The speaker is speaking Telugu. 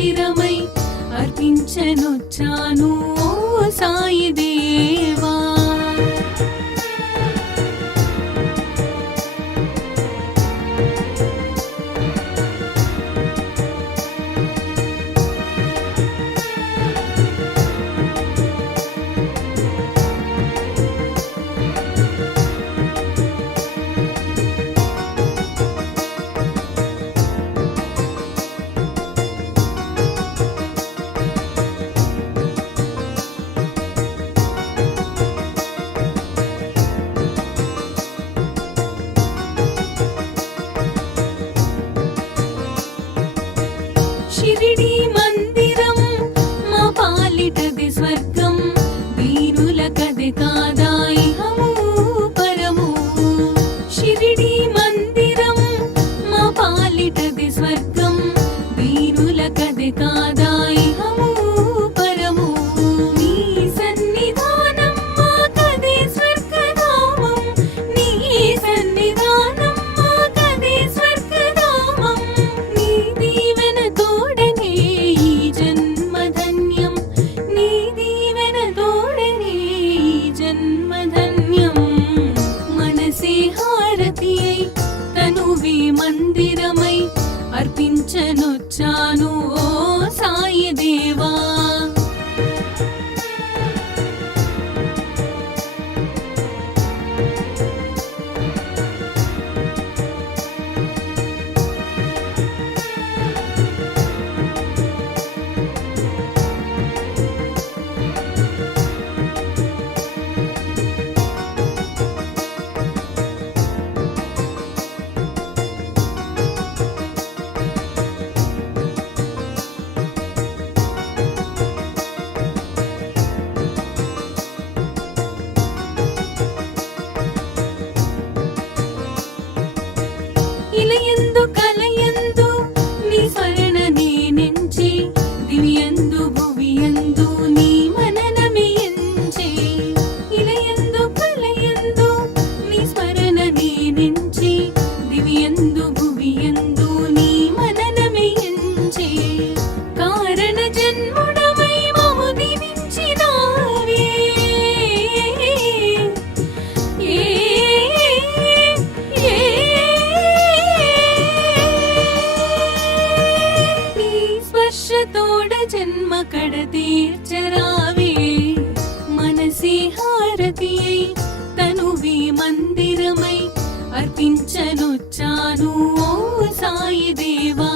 మందిరమై అర్పించనొచ్చాను ఓ సాయి దేవా. షిరిడి మందిరం మా పాలిటది స్వర్గం, వీరులకది కాదా ఇహము పరము. షిరిడి మందిరం మా పాలిటది స్వర్గం, వీరులకది కాదా ఇహము పరము. నీ సన్నిధానం మాకది స్వర్గధామం, నీ సన్నిధానం మాకది స్వర్గధామం. నీ దీవెన తోడనే ఈ జన్మధన్యం, నీ దీవెన తోడనే ఈ జన్మధన్యం. మనసే హారతి అయి తనువే మందిరమై అర్పించనొచ్చాను ఓ సాయి దేవా. ఇలయందు కలయందు నీ స్మరణ నేనెంచి, దివియందు భువియందు నీ మననమే ఎంచి. ఇలయందు కలయందు నీ స్మరణ నేనెంచి, దివియందు భువియందు నీ మననమే ఎంచి. కారణ జన్ముడవై మము దీవించినావే, స్పర్శతోడ జన్మ కడ తీర్చరావే. మనసే హారతి అయి తనువే మందిరమై అర్పించనొచ్చాను ఓ సాయి దేవా.